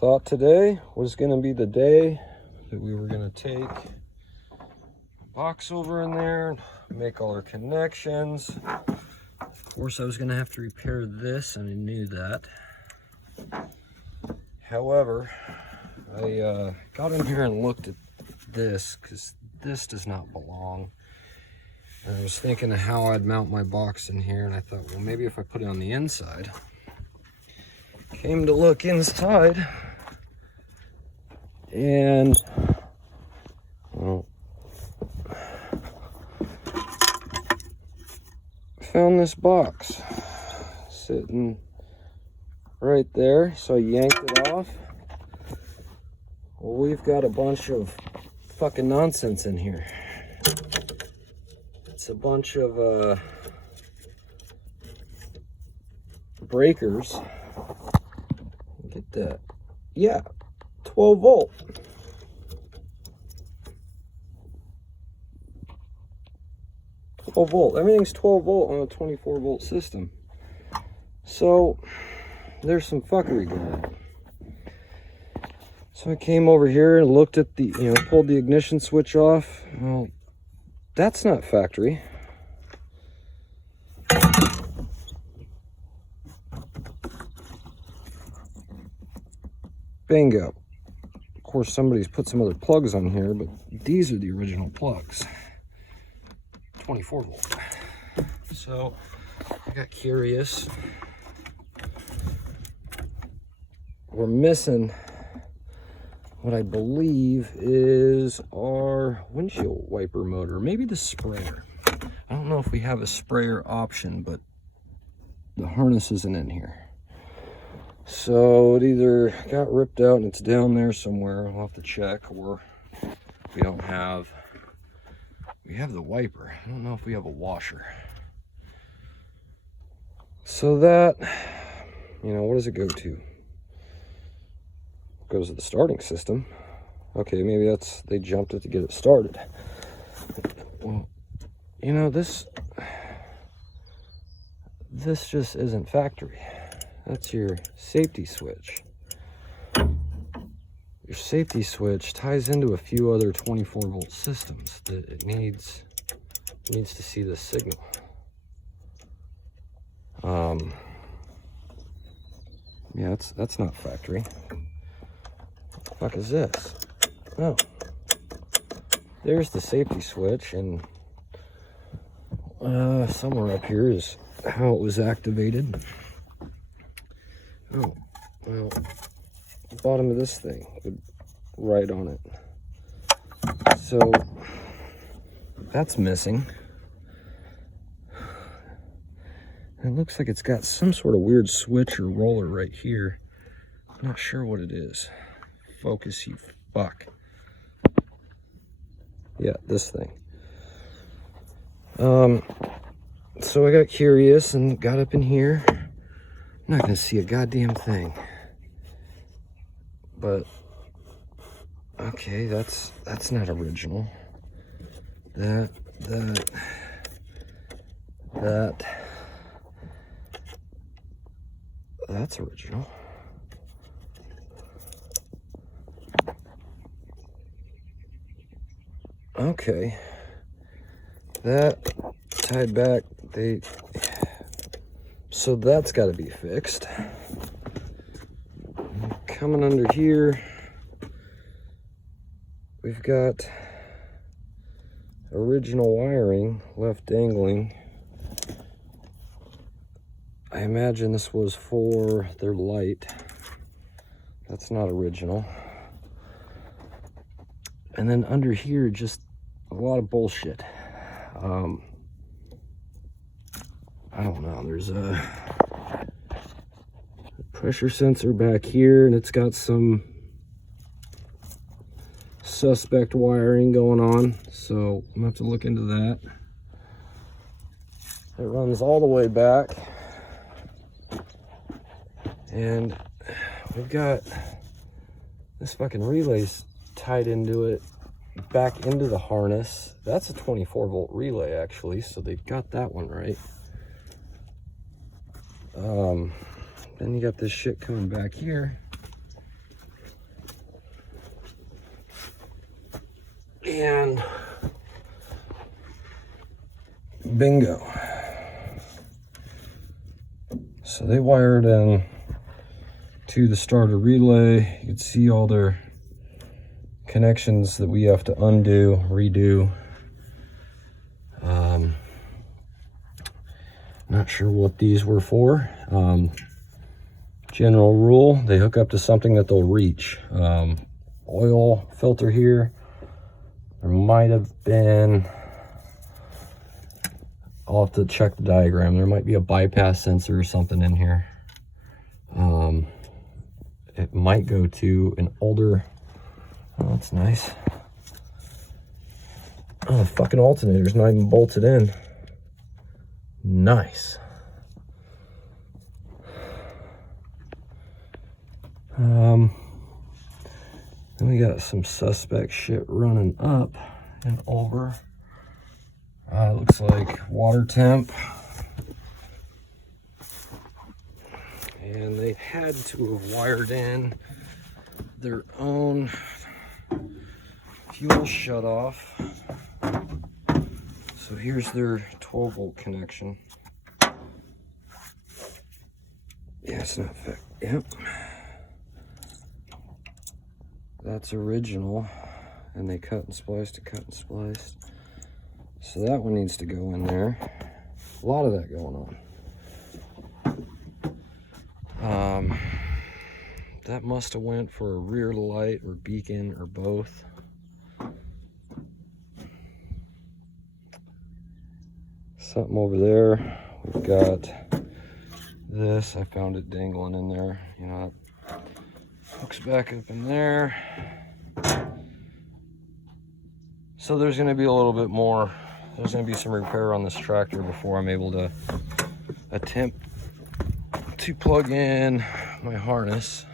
thought today was going to be the day that we were going to take a box over in there, make all our connections. Of course, I was going to have to repair this, and I knew that. However, I got in here and looked at this because this does not belong. And I was thinking of how I'd mount my box in here, and I thought, well, maybe if I put it on the inside. Came to look inside, and well, found this box sitting right there. So I yanked it off. Well, we've got a bunch of fucking nonsense in here. It's a bunch of breakers. Get that. Yeah, 12 volt. Everything's 12 volt on a 24 volt system. So there's some fuckery going on. So I came over here and looked at the, pulled the ignition switch off. Well, that's not factory. Bingo. Of course, somebody's put some other plugs on here, but these are the original plugs. 24 volt. So I got curious. We're missing what I believe is our windshield wiper motor, maybe the sprayer. I don't know if we have a sprayer option, but the harness isn't in here. So it either got ripped out and it's down there somewhere, I'll have to check, or we don't have, we have the wiper. I don't know if we have a washer. So that, what does it go to? Goes to the starting system. Okay, maybe that's, they jumped it to get it started. Well, this just isn't factory. That's your safety switch. Your safety switch ties into a few other 24 volt systems that it needs to see the signal. Yeah, that's not factory. What the fuck is this? Oh, there's the safety switch, and somewhere up here is how it was activated. Oh, well, the bottom of this thing would write on it. So that's missing. It looks like it's got some sort of weird switch or roller right here. I'm not sure what it is. Focus, you fuck. Yeah, this thing. So I got curious and got up in here. I'm not gonna see a goddamn thing. But okay, that's not original. That's original. Okay, that tied back. So that's got to be fixed. Coming under here, we've got original wiring left dangling. I imagine this was for their light. That's not original. And then under here, just a lot of bullshit. I don't know, there's a pressure sensor back here, and it's got some suspect wiring going on, so I'm gonna have to look into that. It runs all the way back, and we've got this fucking relay's tied into it, back into the harness. That's a 24 volt relay actually, so they've got that one right. Then you got this shit coming back here. And bingo. So they wired in to the starter relay. You can see all their connections that we have to undo, redo. Not sure what these were for. General rule, they hook up to something that they'll reach. Oil filter here. There might have been, I'll have to check the diagram. There might be a bypass sensor or something in here. It might go to an older, oh, that's nice. Oh, the fucking alternator's not even bolted in. Nice. Then we got some suspect shit running up and over. It looks like water temp. And they had to have wired in their own fuel shutoff. So here's their 12 volt connection. Yeah, it's not fit. Yep. That's original. And they cut and spliced to cut and spliced. So that one needs to go in there. A lot of that going on. That must have went for a rear light or beacon or both. Something over there. We've got this. I found it dangling in there. You know, it hooks back up in there. So there's going to be a little bit more. There's going to be some repair on this tractor before I'm able to attempt to plug in my harness.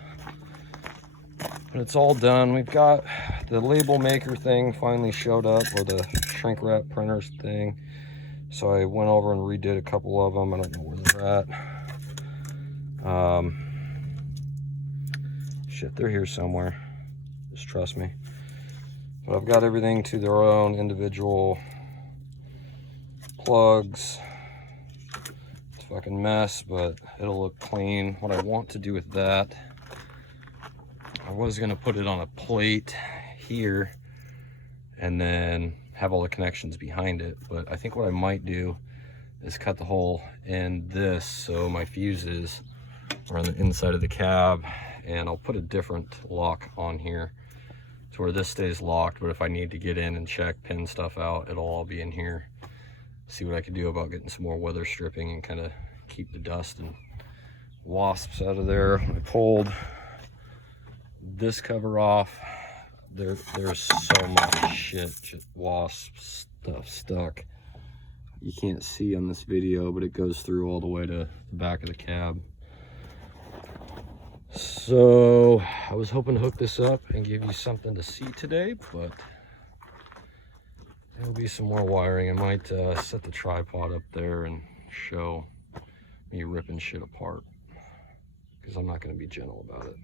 But it's all done. We've got the label maker thing finally showed up, or the shrink wrap printers thing. So I went over and redid a couple of them. I don't know where they're at. Shit, they're here somewhere. Just trust me. But I've got everything to their own individual plugs. It's a fucking mess, but it'll look clean. What I want to do with that, I was gonna put it on a plate here and then have all the connections behind it. But I think what I might do is cut the hole in this so my fuses are on the inside of the cab, and I'll put a different lock on here to where this stays locked, but if I need to get in and check, pin stuff out, it'll all be in here. See what I can do about getting some more weather stripping and kind of keep the dust and wasps out of there. I pulled this cover off. There's so much shit, just wasp stuff stuck. You can't see on this video, but it goes through all the way to the back of the cab. So I was hoping to hook this up and give you something to see today, but there'll be some more wiring. I might set the tripod up there and show me ripping shit apart, because I'm not going to be gentle about it.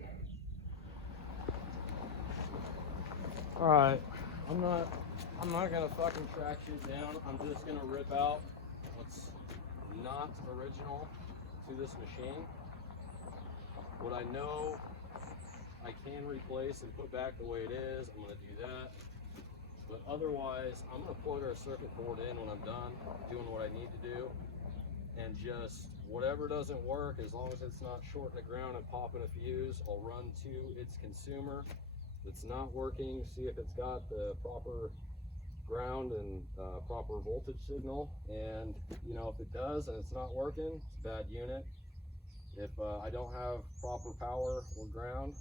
All right, I'm not gonna fucking track shit down. I'm just gonna rip out what's not original to this machine. What I know I can replace and put back the way it is, I'm gonna do that. But otherwise, I'm gonna plug our circuit board in when I'm done doing what I need to do, and just whatever doesn't work, as long as it's not shorting the ground and popping a fuse, I'll run to its consumer. If it's not working, see if it's got the proper ground and proper voltage signal, and you know, if it does and it's not working, it's a bad unit. If I don't have proper power or ground,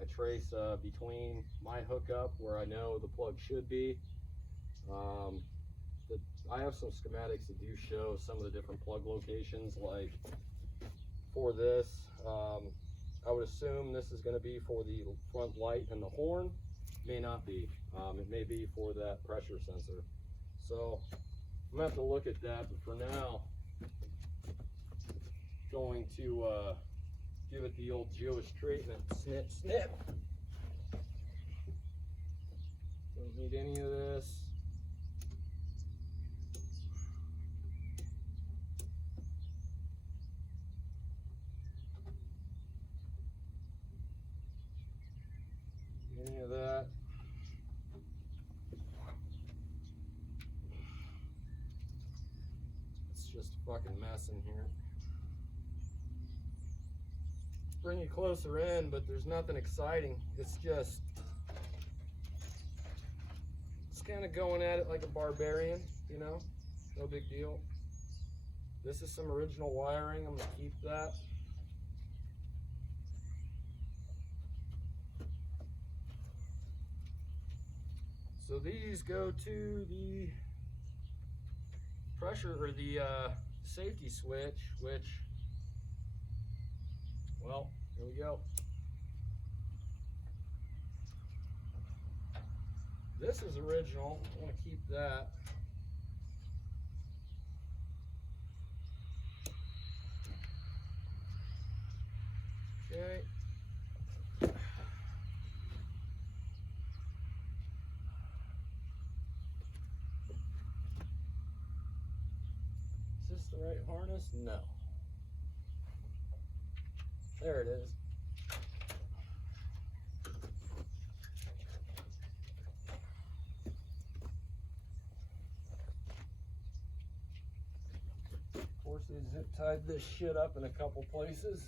I trace between my hookup where I know the plug should be. I have some schematics that do show some of the different plug locations. Like for this, I would assume this is going to be for the front light and the horn. May not be. It may be for that pressure sensor. So I'm going to have to look at that, but for now, going to give it the old Jewish treatment. Snip, snip. Don't need any of this. Any of that. It's just a fucking mess in here. Bring you closer in, but there's nothing exciting. It's kind of going at it like a barbarian, you know? No big deal. This is some original wiring. I'm gonna keep that. So these go to the pressure or the safety switch, which, well, here we go. This is original. I want to keep that. Okay. Is this the right harness? No. There it is. Of course, they zip tied this shit up in a couple places.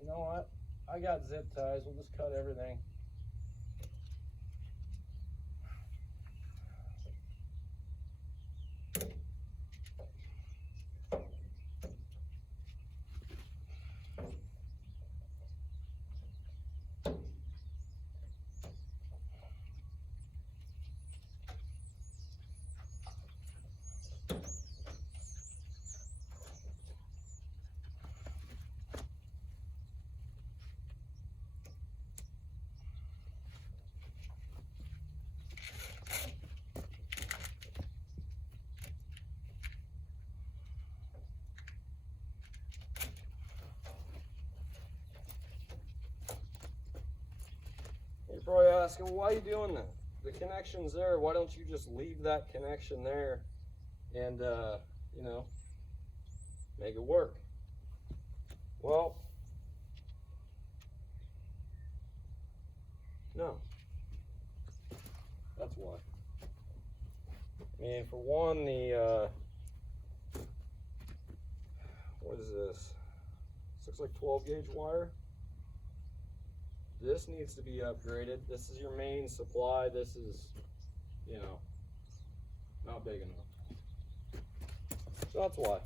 You know what? I got zip ties. We'll just cut everything. You're probably asking, well, why are you doing that? The connection's there. Why don't you just leave that connection there and, you know, make it work? Well, no. That's why. I mean, for one, the, what is this? This looks like 12 gauge wire. This needs to be upgraded. This is your main supply. This is, you know, not big enough. So that's why.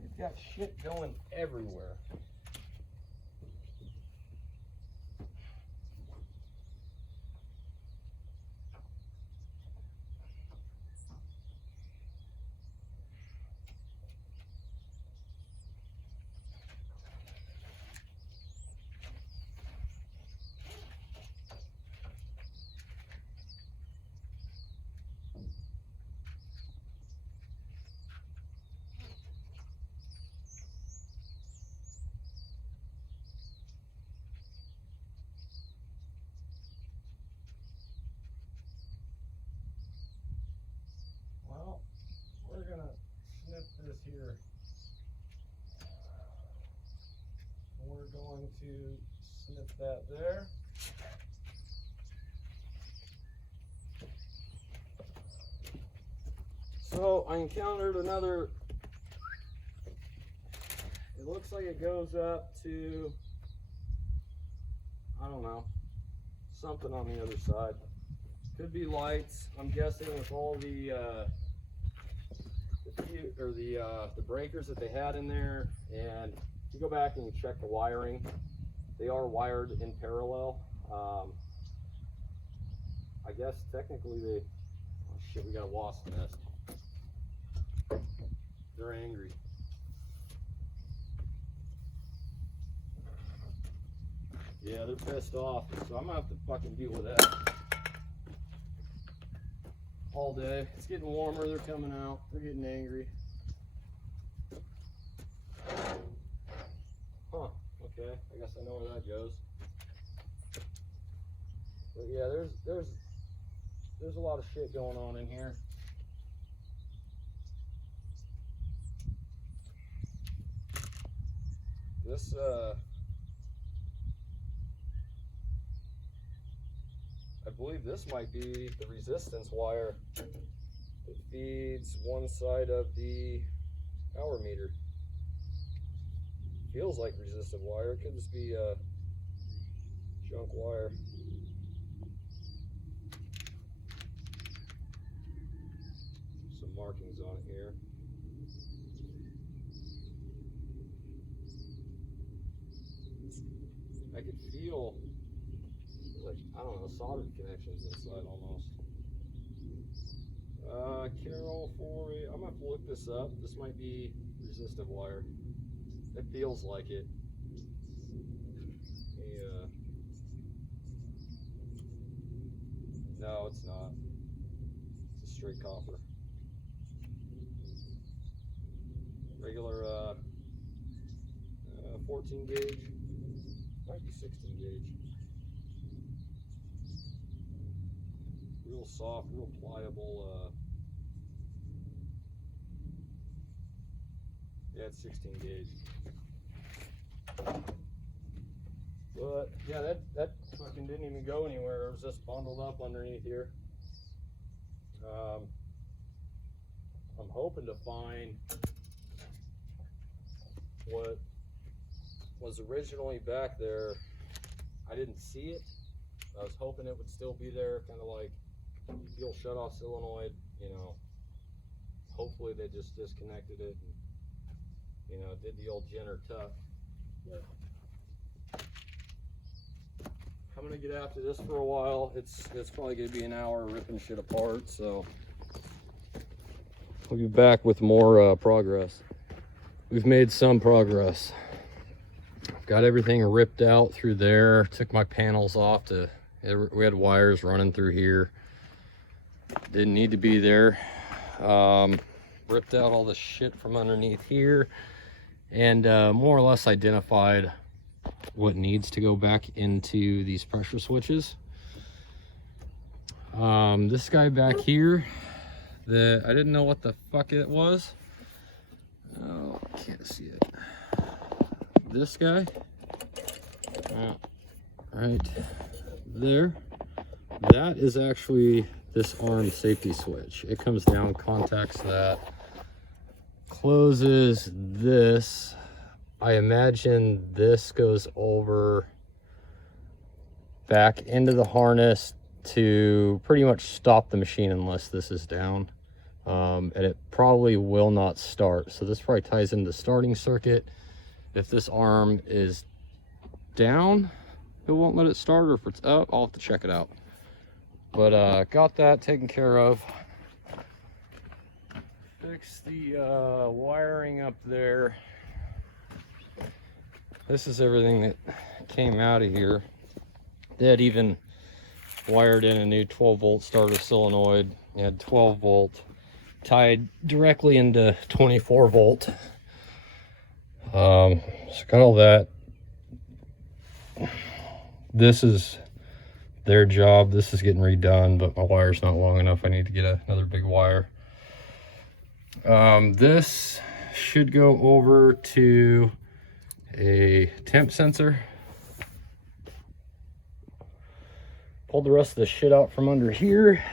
We've got shit going everywhere. This here, we're going to snip that there. So I encountered another, it looks like it goes up to, I don't know, something on the other side. Could be lights. I'm guessing with all the breakers that they had in there, and if you go back and you check the wiring, they are wired in parallel. I guess technically they, oh shit, we got a wasp nest. They're angry. Yeah, they're pissed off, so I'm gonna have to fucking deal with that. all day. It's getting warmer, they're coming out, they're getting angry. Huh, okay, I guess I know where that goes. But yeah, there's a lot of shit going on in here. This I believe this might be the resistance wire that feeds one side of the power meter. Feels like resistive wire. It could just be junk wire. Some markings on it here. I could feel like, I don't know, soldered connections inside almost. Carol 4, I'm gonna have to look this up. This might be resistive wire. It feels like it. Yeah. No, it's not. It's a straight copper. Regular 14 gauge. Might be 16 gauge. Real soft, real pliable. Yeah, it's 16 gauge. But yeah, that fucking didn't even go anywhere. It was just bundled up underneath here. I'm hoping to find what was originally back there. I didn't see it. I was hoping it would still be there, kind of like fuel shutoff solenoid, you know. Hopefully they just disconnected it and, you know, did the old Jenner tuck. But I'm gonna get after this for a while. It's probably gonna be an hour ripping shit apart, so we'll be back with more progress. We've made some progress. I've got everything ripped out through there. Took my panels off to, we had wires running through here. Didn't need to be there. Ripped out all the shit from underneath here and more or less identified what needs to go back into these pressure switches. This guy back here, I didn't know what the fuck it was. Oh, can't see it. This guy, right there, that is actually this arm safety switch. It comes down, contacts that, closes this. I imagine this goes over back into the harness to pretty much stop the machine unless this is down. And it probably will not start. So this probably ties into the starting circuit. If this arm is down, it won't let it start, or if it's up, I'll have to check it out. But got that taken care of. Fix the wiring up there. This is everything that came out of here. They had even wired in a new 12-volt starter solenoid. You had 12-volt tied directly into 24-volt. So got all that. This is their job. This is getting redone, but my wire's not long enough. I need to get another big wire. This should go over to a temp sensor. Pulled the rest of the shit out from under here.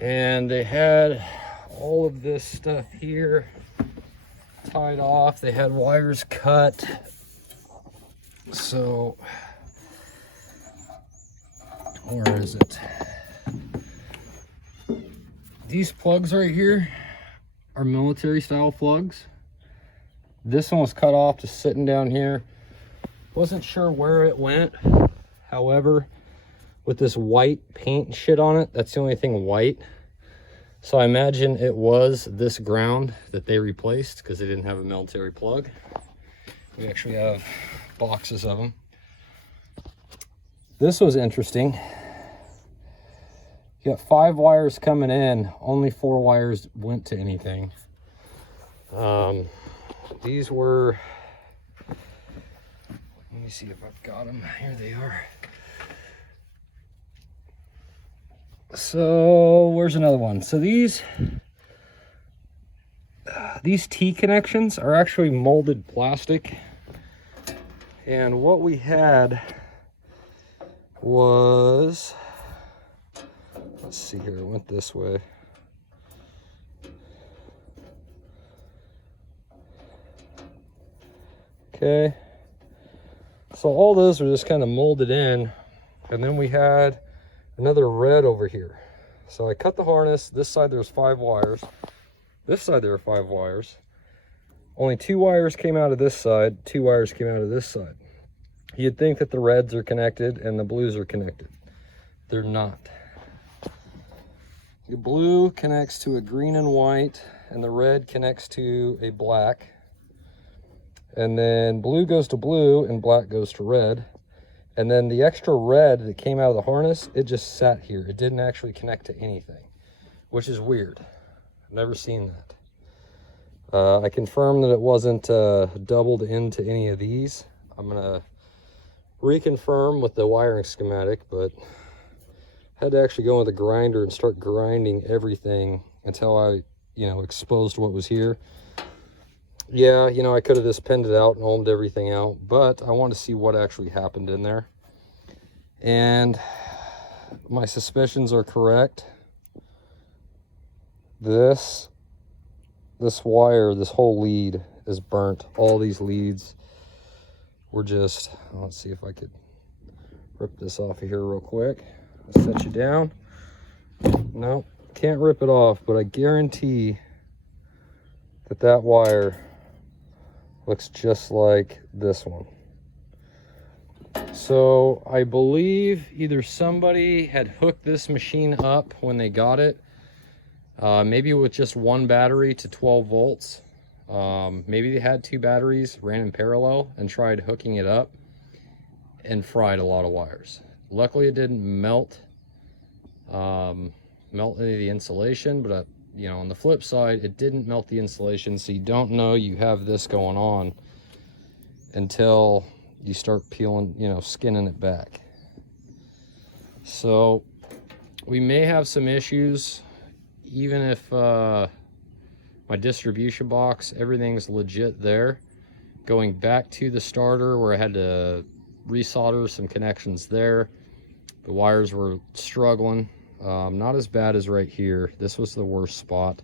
And they had all of this stuff here tied off. They had wires cut. So, where is it? These plugs right here are military style plugs. This one was cut off just sitting down here. Wasn't sure where it went. However, with this white paint shit on it, that's the only thing white. So I imagine it was this ground that they replaced because they didn't have a military plug. We actually have boxes of them. This was interesting. You got 5 wires coming in, only 4 wires went to anything. These were, let me see if I've got them. Here they are. So where's another one? So these T connections are actually molded plastic. And what we had was, let's see here, it went this way. Okay, so all those are just kind of molded in, and then we had another red over here. So I cut the harness. This side there's 5 wires. This side there are 5 wires. Only 2 wires came out of this side, 2 wires came out of this side. You'd think that the reds are connected and the blues are connected. They're not. The blue connects to a green and white, and the red connects to a black. And then blue goes to blue and black goes to red. And then the extra red that came out of the harness, it just sat here. It didn't actually connect to anything, which is weird. I've never seen that. I confirmed that it wasn't doubled into any of these. I'm gonna reconfirm with the wiring schematic, but had to actually go with a grinder and start grinding everything until I, exposed what was here. Yeah, I could have just pinned it out and ohmed everything out, but I want to see what actually happened in there. And my suspicions are correct. This wire, this whole lead is burnt. All these leads were just, let's see if I could rip this off of here real quick. I'll set you down. No, can't rip it off, but I guarantee that wire looks just like this one. So I believe either somebody had hooked this machine up when they got it, maybe with just 1 battery to 12 volts. Maybe they had 2 batteries, ran in parallel, and tried hooking it up and fried a lot of wires. Luckily it didn't melt any of the insulation, but on the flip side, it didn't melt the insulation, so you don't know you have this going on until you start peeling, skinning it back. So we may have some issues, even if my distribution box, everything's legit there. Going back to the starter where I had to resolder some connections there, the wires were struggling. Not as bad as right here. This was the worst spot.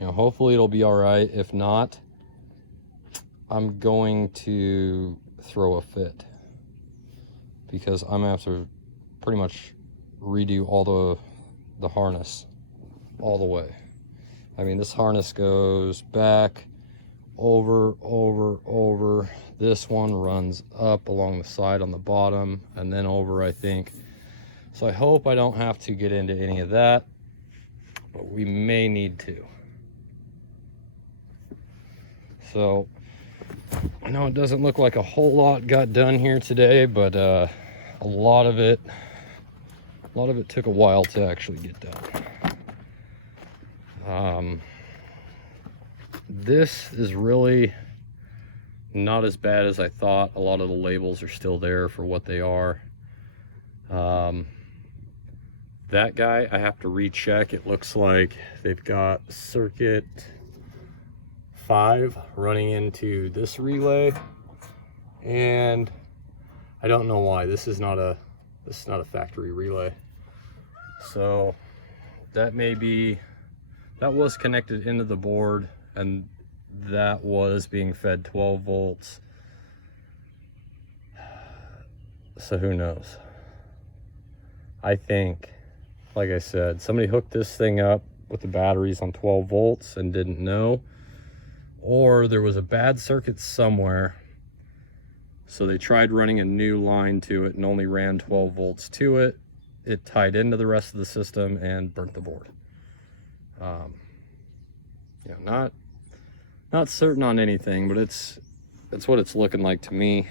Hopefully it'll be all right. If not, I'm going to throw a fit, because I'm gonna have to pretty much redo all the harness all the way. I mean, this harness goes back, over. This one runs up along the side on the bottom and then over, I think. So I hope I don't have to get into any of that, but we may need to. So I know it doesn't look like a whole lot got done here today, but a lot of it took a while to actually get done. This is really not as bad as I thought. A lot of the labels are still there for what they are. That guy, I have to recheck. It looks like they've got circuit 5 running into this relay, and I don't know why. This is not a factory relay. So that was connected into the board, and that was being fed 12 volts. So who knows? I think, like I said, somebody hooked this thing up with the batteries on 12 volts and didn't know, or there was a bad circuit somewhere, so they tried running a new line to it and only ran 12 volts to it. It tied into the rest of the system and burnt the board. Not certain on anything, but it's what it's looking like to me.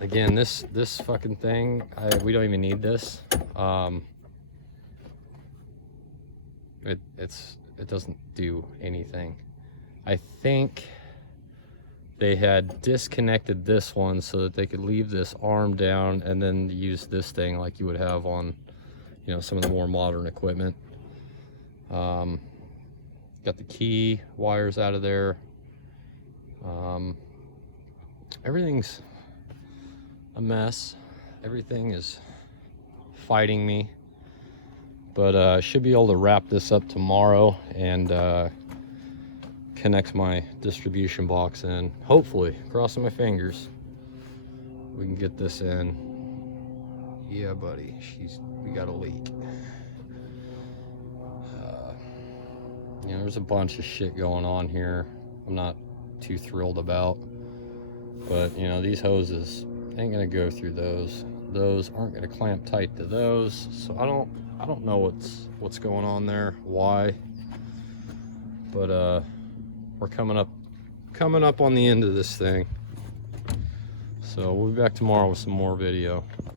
Again, this fucking thing, we don't even need this. It doesn't do anything. I think they had disconnected this one so that they could leave this arm down and then use this thing like you would have on, you know, some of the more modern equipment. Got the key wires out of there. Everything's a mess. Everything is fighting me, but I should be able to wrap this up tomorrow and connect my distribution box in. Hopefully, crossing my fingers, we can get this in. Yeah, buddy, we got a leak. You know, there's a bunch of shit going on here I'm not too thrilled about, but you know, these hoses ain't gonna go through those. Those aren't gonna clamp tight to those, so I don't know what's going on there, why, but we're coming up on the end of this thing, so we'll be back tomorrow with some more video.